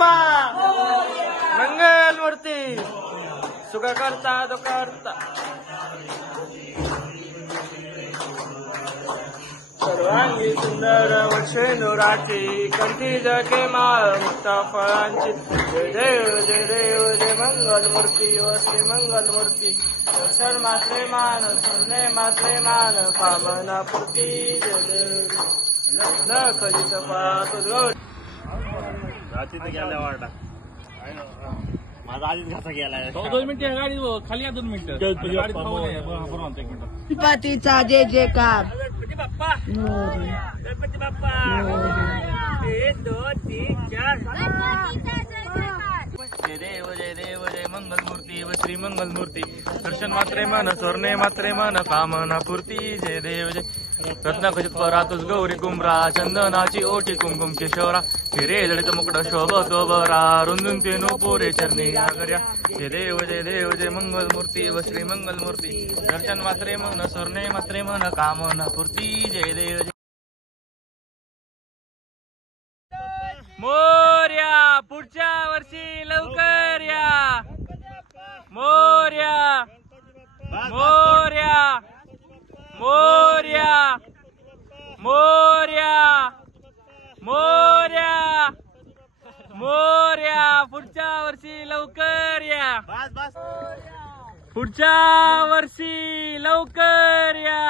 बाप्पा मंगल मूर्ती सुख करता दुःख करता सर्वांगी सुंदर वक्षेनुराची कंठी जके माळ मुक्त फळांची जय देव जय देव जय मंगल मूर्ती व श्री मंगल मूर्ती दर्शन मात्रे मान सोने मात्रे मान कामना पूर्ती जय देव न खलित पाहतो गेल्या वाटा माझा आधीच घासा गेलाय 2 मिनिटं गाडी खाली या 2 मिनिटं गाडी थांबवू नये. बरोबर 1 मिनिट. गणपतीचा जय जयकार गणपती बाप्पा गणपती बाप्पा 1 2 3 4 जय देव जय मंगल मूर्ती व श्री मंगल मूर्ती दर्शन मात्रे मन स्वर्णे मात्रे मन कामना पूर्ती जय देव जय रत्नाखचित परातुस गौरी कुंभरा चंदनाची ओटी कुंकुम किशोरा हिरे जडित मुकुट शोभतो बरा रुंदून ते नूपुरे चरणी आगर्या जय देव जय मंगल मूर्ती व श्री मंगल मूर्ती दर्शन मात्रे मन स्वर्णे मात्रे मन कामना पूर्ती जय देव जय मोर्या पुढच्या वर्षी लवकर या मोर्या मोर्या मोर्या मोर्या मोर्या मोर्या पुढच्या वर्षी लवकर या पुढच्या वर्षी लवकर या